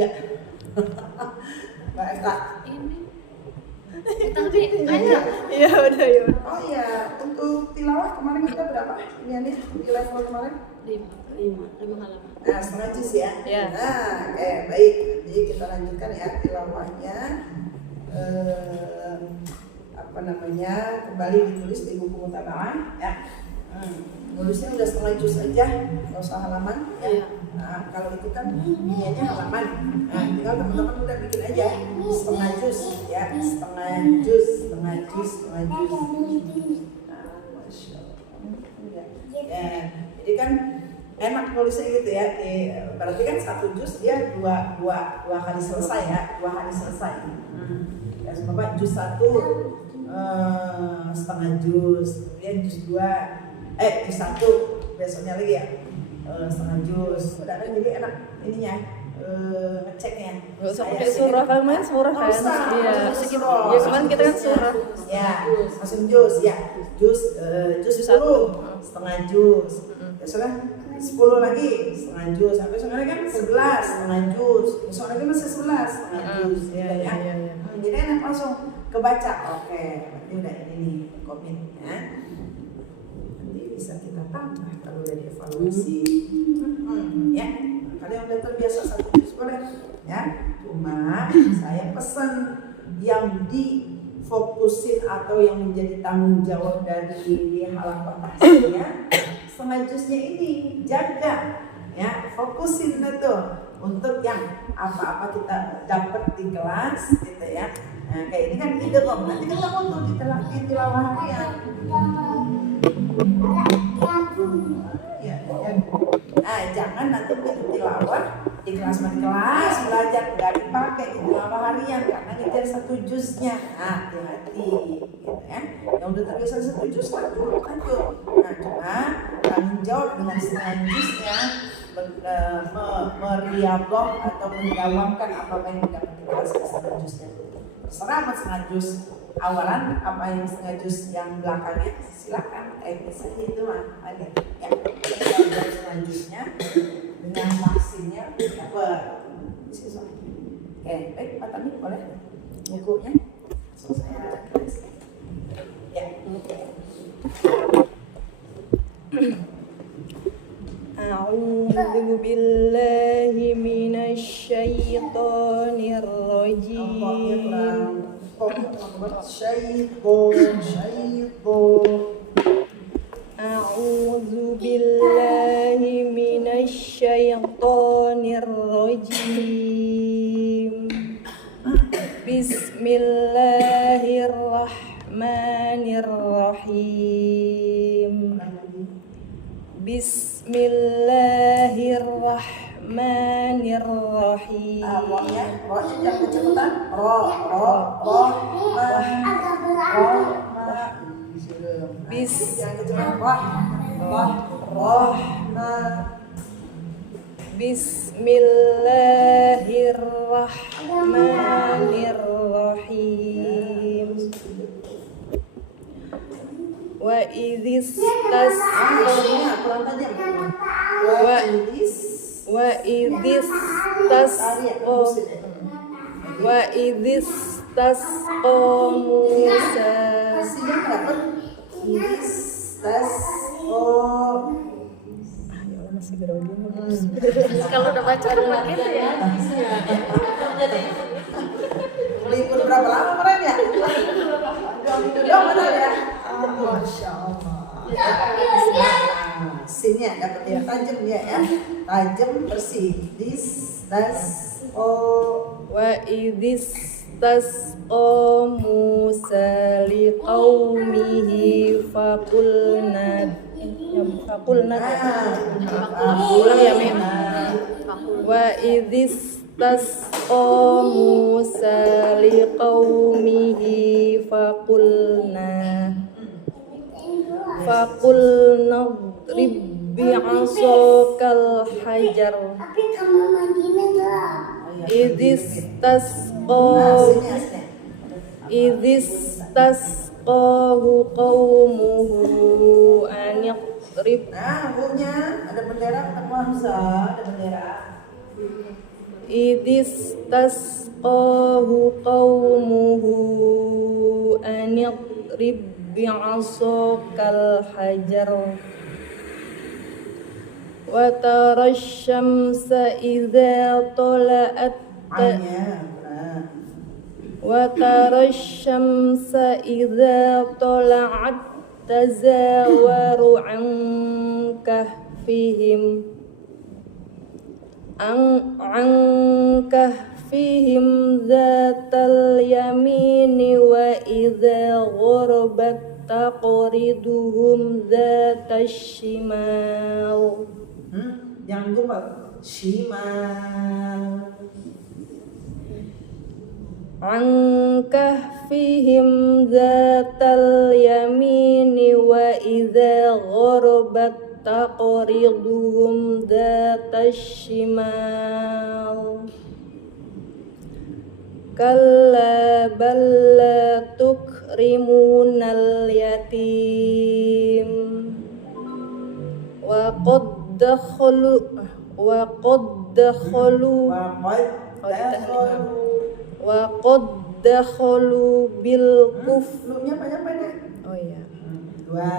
Iya. Mbak Eka. Tadi ayo. Iya udah ya. Oh iya, untuk tilawah kemarin kita berapa? Ini di level kemarin? 5 halaman. Nah, setengah juz ya. Iya. Nah, oke, baik. Jadi kita lanjutkan ya tilawahnya. Apa namanya? Kembali ditulis di buku mutaba'ah ya. Nulisnya udah setengah juz aja, nggak usah halaman ya. Iya. Nah, kalau itu kan niatnya halaman. Nah, tinggal teman-teman udah bikin aja setengah juz ya, setengah juz. Nah, masya Allah. Ya, jadi kan enak nulisnya gitu ya. Berarti kan satu juz dia dua kali selesai ya, 2 hari selesai. Ya, semoga juz 1 setengah juz, kemudian juz 2 juz 1 besoknya lagi ya setengah juz. Udah kan jadi enak ininya ngeceknya. Gak usah pakai surah, kalau main surah kan? Iya. Ya kemarin kita kan surah. Ya, langsung juz ya. Juz 10 setengah juz. Besoknya 10 lagi setengah juz. Sampai besoknya kan 11 setengah juz. Besok lagi masih 11 setengah juz. Iya. Jadi enak langsung kebaca. Oke, berarti udah ini nih komit ya. Nanti bisa kita tambah kalau udah dievaluasi. Ya, kalian udah terbiasa satu juz boleh ya. Cuma saya pesan yang difokusin atau yang menjadi tanggung jawab dari halaqah tahsinnya setengah juznya ini jaga ya, fokusin itu untuk yang apa-apa kita dapat di kelas gitu ya. Nah, kayak ini kan ide kok, nanti ketemu tuh di tilawah harian. Ya. Nah, jangan nanti begitu tilawah di kelas belajar nggak dipakai di tilawah harian karena ngejar satu juznya. Nah, hati-hati gitu ya. Yang udah terbiasa satu juz lanjut. Nah, cuma tanggung jawab dengan setengah juznya meriadoh atau mendawamkan apa yang didapat di kelas setengah juznya. Serah setengah juz awalan apa yang setengah juz yang belakangnya silakan bisa itu mah ada ya. Kita selanjutnya dengan vaksinnya dapat siswa. Oke, baik Pak Tami boleh bukunya saya tulis ya. A'udzu billahi minasyaitonir rajim. A'udzu billahi minasyaitonir rajim. Bismillahirrahmanirrahim. Bismillahirrahmanirrahim. Rohnya jangan kecepatan. Roh. Bismillahirrahmanirrahim. Wa idzis tasqa Musa. Masih grogi. Kalau udah baca udah gitu ya. Libur berapa lama kemarin ya? 2 minggu doang ya? Masya Allah. Sinnya dapat yang tajam ya, tajam bersih. Wa idzis tasqa Musa liqaumihi faqulna ulang ya Mim. Wa idzis tasqa Musa liqaumihi faqulna drib bi'asokal hajar. Idzis tasqahu qaumuhu an yaqrib. Nah, bukunya ada bendera ketemu Hamzah, ada bendera. idistasqahu qaumuhu anidrib bi'asokal hajar wa tarasyamsa idza tala'at wa tarasyamsa idza tala'at tazawaru an kahfihim zatal yamini wa idza gharabat taqriduhum zatash shimal. Jangan lupa shimal. An kahfihim zatal yamini wa idza gharabat taqriduhum zatash shimal. Kalla bal la tukrimunal yatim wa qad dakhalu bil Belumnya banyak. oh iya Dua.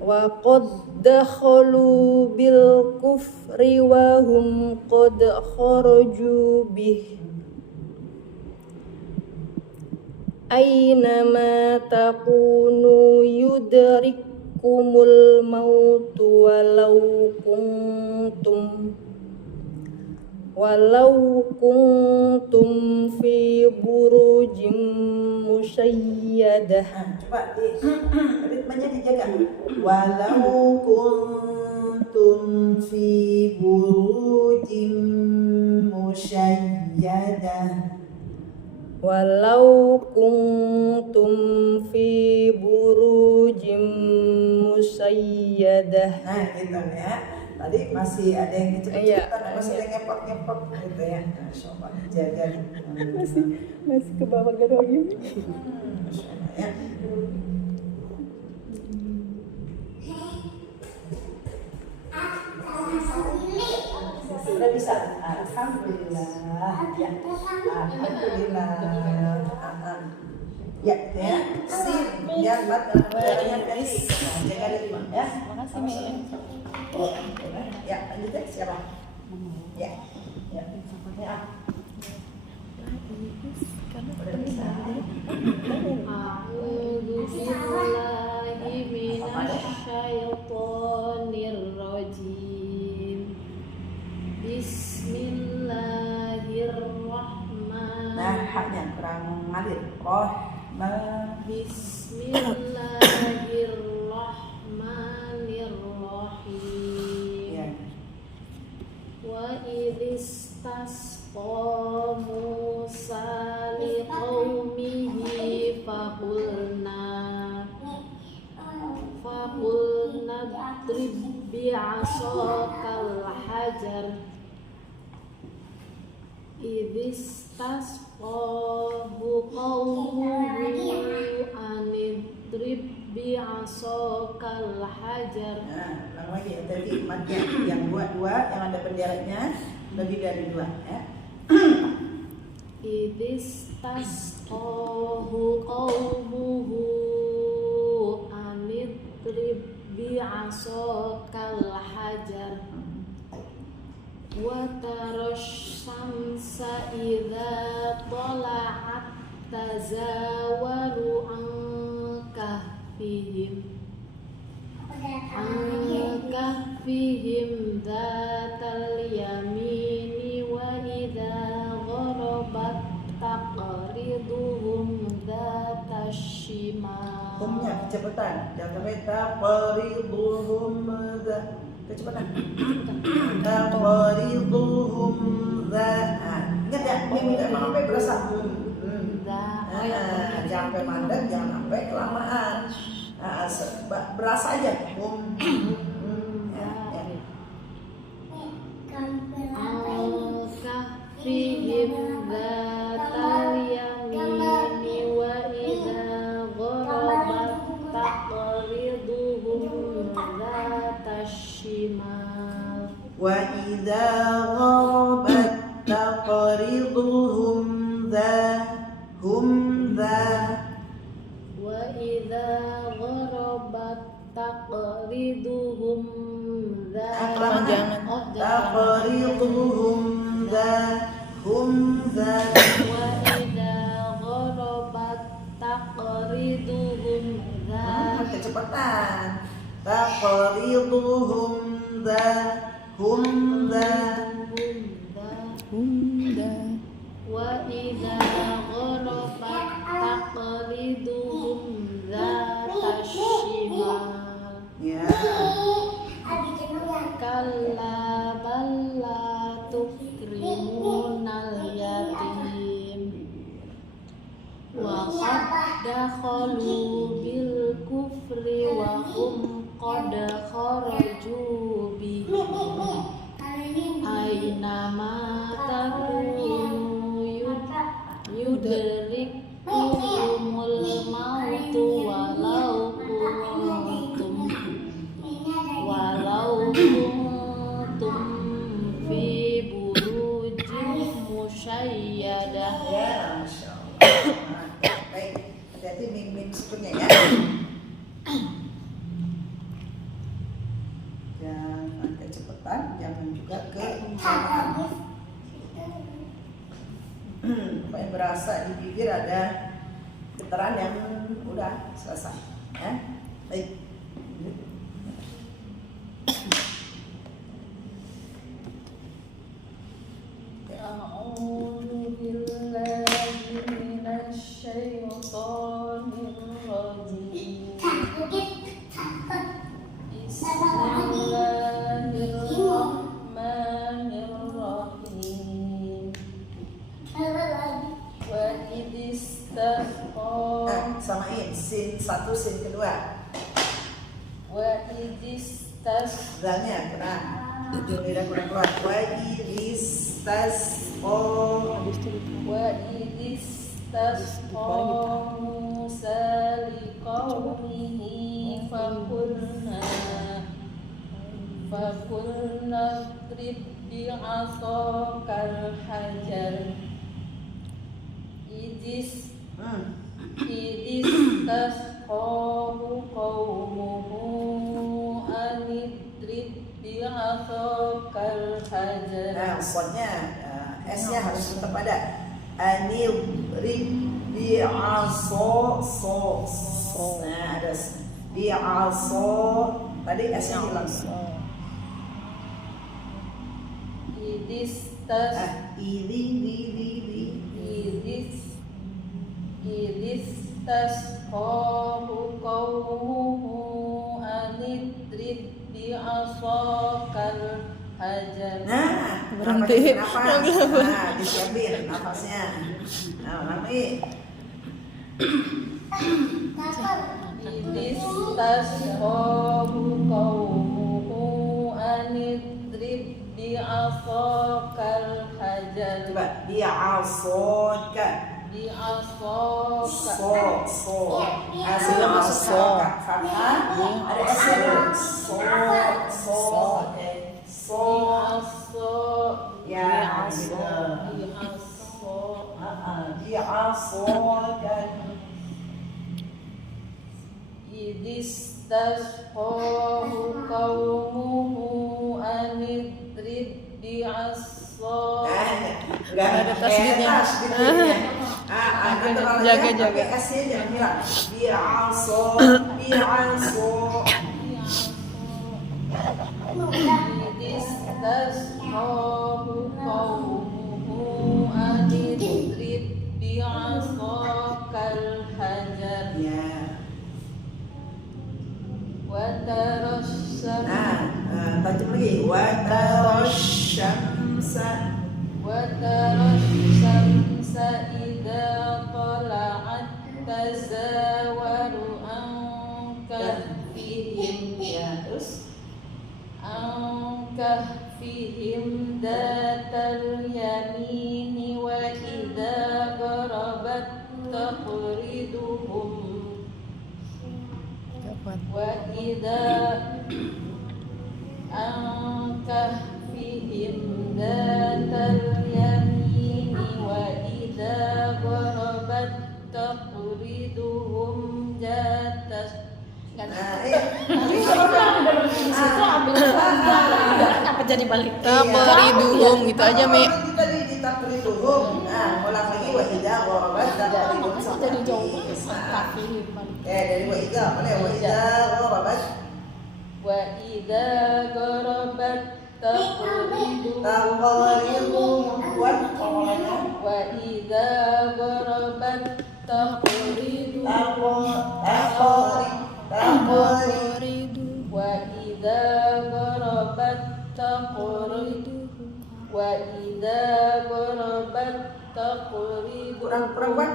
wa qad dakhalu bil kufri wa hum qad kharaju bih Aynama takunu yudrikumul mautu walau kuntum fi burujim musayyadah. Coba ritmenya dijaga. Walau kuntum fi burujim musyayyadah. Walau kuntum fi burujim musayyadah. Nah gitu ya. Tadi masih ada yang cepet-cepetan, masih ada yang ngepot-ngepot gitu ya. Nah, coba jaga. Masih ke bawah gerogi. Ya. Sudah bisa. Alhamdulillah. Ya. Alhamdulillah. Ya, ya. Sin. Ya, buat darahnya guys. Jaga ritme ya. Makasih, Mi. Ya, lanjut ya. Siapa? Ya. Ya. Ya. Udah bisa. A'udzu billahi minasy syaithanir rajim. Bismillahirrahmanirrahim. Nah, haknya kurang ngalir. Bismillahirrahmanirrahim. Ya. Wa idistasqa Musa liqaumihi faqulna drib bi'asakal hajar idistasqahu qaumuhu anidrib bi'asakal hajar. Nah, ulang lagi ya. Tadi matnya yang dua, yang ada benderanya lebih dari dua ya. Idistasqahu qaumuhu anidrib bi'asakal hajar wa tarasyamsa idza tala'at tazawaru an kahfihim dhatal yamini wa idza gharabat taqriduhum dhatash shimal. Humnya kecepatan, jangan sampai taqriduhum kecepatan. Taqriduhum ingat ya, mim tidak sampai berasa. Jangan sampai mandek, jangan sampai kelamaan. Berasa aja. Kahfihim dhatal yamini wa idza gharabat taqriduhum dhatash shimal. Wa idza gharabat taqriduhum dha hum dha. Wa idza gharabat taqriduhum dha. Jangan. Oh, jangan. Taqriduhum dha hum dha. Wa idza gharabat taqriduhum dha. Kecepatan. Taqriduhum dha hum dha. Bunda. Wa idza gharabat taqriduhum dzata shimal. Ya. Kalla bal la tukrimunal yatim. Wa qad dakhalu bil kufri wa hum qad kharaju bihi. Aina ma takunu yudrikumul mautu walau kuntum fi burujin musyayyadah. Ya, Masya Allah. Baik, hati-hati mim sukunnya ya. Jangan kecepatan, jangan juga kencang. Pokoknya berasa di bibir ada getaran yang udah selesai. Ya, baik. A'udzu billahi minasy syaithanir rajim. Bismillahirrahmanirrahim. Wa idistasqa. Samain sin satu sin kedua. Wa idistas. Zalnya kurang. Ujung lidah kurang keluar. Wa idistasqa. Wa idistasqa Musa liqaumihi fakulna trib bi'asakal hajar. Idis tasqahu qaumuhu anidrib bi'asakal hajar. Nah, shotnya S-nya harus tetap ada. Anil bi'aso so. Nah, ada bi'aso. Tadi S-nya hilang. Idis tas Idis tasqahu qaumuhu anidrib bi'asakal hajar. Nah, Berhenti. Nafas. Nah, disiapin nafasnya. Nah, nanti. Idis tasqahu qaumuhu anidrib bi'asakal hajar. Coba bi'asoka. Bi'asakal. So. Aslinya masuk ke fathah. Ada S-nya. So. Oke. So. Ya, gitu. Bi'asoka. Idis tasqahu qaumuhu anidrib bi'asakal. Enggak ada tasbihnya. Jaga. S-nya jangan hilang. Bi'aso. Idis tasqahu qaumuhu anidrib bi'asakal hajar. Ya. Wa tarassam Tajam lagi. Wa tarasyamsa. idza tala'at tazawaru an kahfihim. Ya, terus. An kahfihim datal yamini wa idza gharabat taqriduhum wa idza an kahfihim datal yamini dibalik. Taqriduhum gitu aja, Mi. Tadi di taqriduhum. Nah, ulang lagi wa idza gharabat taqriduhum. Jadi jauh Nah, kaki balik. dari wa idza mana wa idza gharabat Wa idza gharabat taqriduhum. buat pengolahnya Wa idza gharabat taqriduhum. Wa idza gharabat taqriduhum. Wa idza gharabat taqriduhum. kurang buat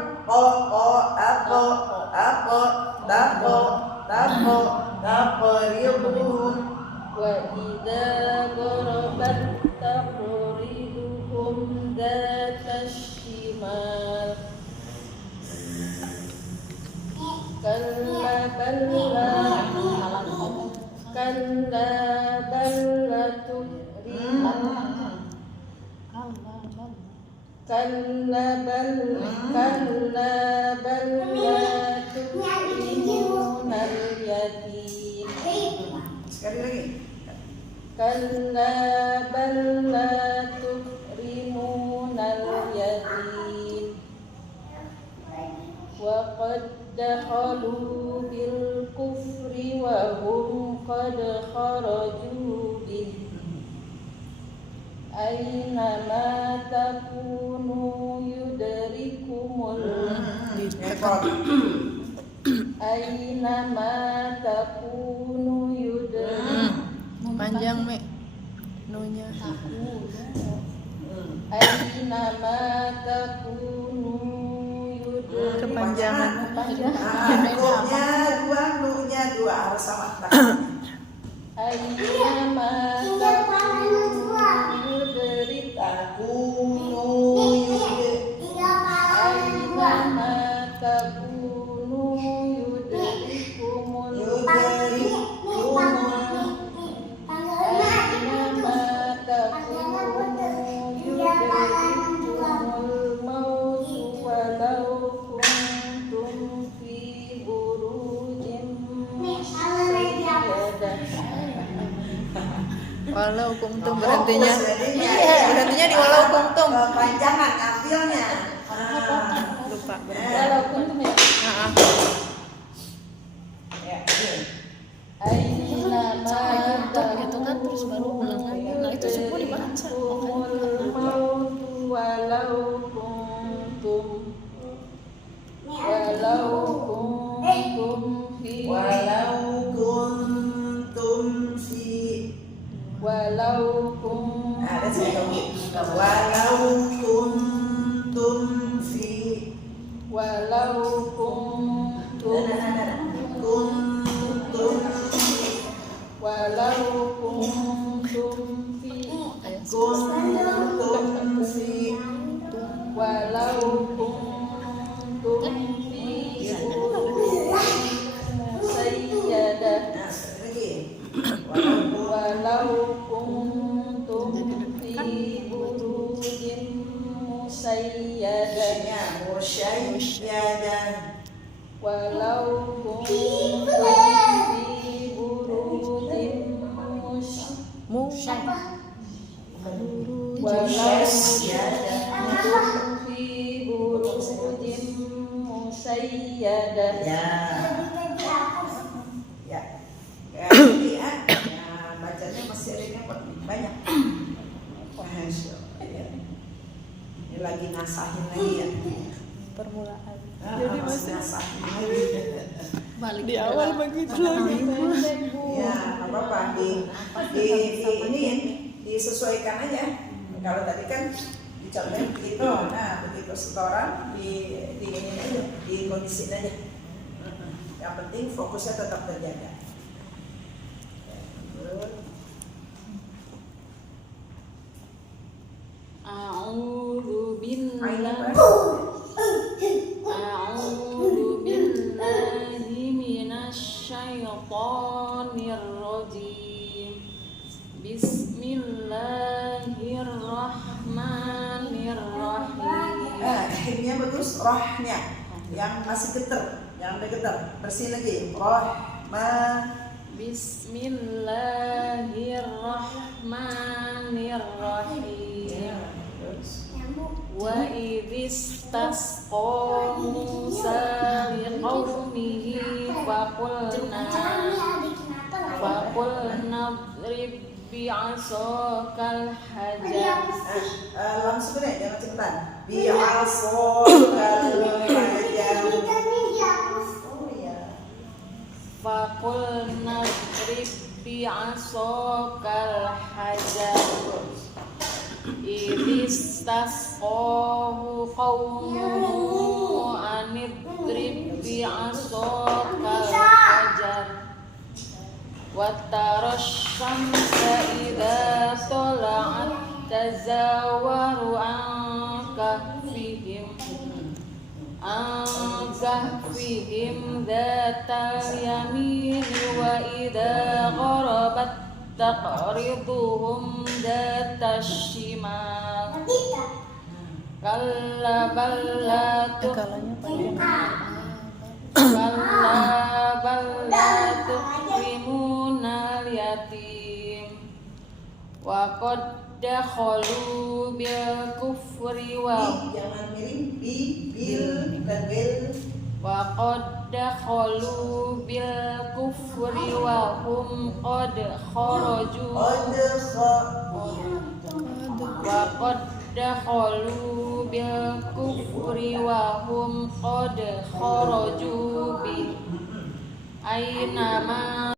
taqriduhum. Wa idza gharabat taqriduhum dzatasy shimal. Kalla balla tuhrimun. Kalla balla tuhrimun al-yatim. Sekali lagi. Kalla balla tuhrimun al-yatim. Wa qad dakhalu bil kufri wa hum qad kharaju bih. Aina ma takunu yudrikumul Aina ma takunu yudrikumul Panjang, Mi. Nunya. Aina ma takunu yudrikumul Kepanjangan. Nunya dua, nunya dua harus sama. Aina ma takunu yudrikumul Aina ma takunu yudrikumul Aina ma takunu yudrikumul mautu walau kuntum fi burujin musayyadah. Walau kuntum berhentinya. Berhentinya di walau kuntum. Panjangan ngambilnya. Lupa. Walau kuntum ya. Ya, ini. Aina ma gitu kan terus baru ulang lagi. Nah itu semua dibaca takunu mautu walau kuntum fi walau kuntum Ada satu. Walau kuntum fi walau kuntum walau kuntum fi walau kuntum fi musayyadah Nah, lagi. walau kuntum fi burujin musayyadah Ya, musyayyadah. walau kuntum fi burujin musayyadah Ya. Ya. Ya, ini ya. Ya, bacanya masih ada yang banyak. Masya Allah, ya. Ini lagi nasahin lagi ya. Permulaan. Jadi masih nasahin lagi. balik Di awal begitu lagi. Ya, nggak apa-apa. Ini disesuaikan aja. Kalau tadi kan dicontohin begitu, nah begitu setoran di ini aja, di kondisi aja. Yang penting fokusnya tetap terjaga. A'udzu billahi minasyaitonir rajim. Bismillahirrahmanirrahim. Akhirnya bagus, rohnya yang masih getar, jangan ada getar, bersih lagi. Bismillahirrahmanirrahim. Wa idhistasqa Musa liqaumihi faqulna idrib bi'asakal hajar. Langsung deh, jangan cepetan. Bi'asakal hajar. Oh iya. Faqulna idrib bi'asakal hajar. Idhistasqahu qaumuhu anidrib bi'asakal hajar. Watarashamsa idza tala'at tazawaru an kahfihim dhatal yamin wa idza gharabat taqriduhum dhatal shimal. Kalla bal la tukrimunal yatim wa qad dakhalu bil kufri jangan miring, bil bukan bil. wa qad dakhalu bil kufri wa hum qad kharaju wa qad dakhalu bil kufri wa hum qad kharaju bi aina ma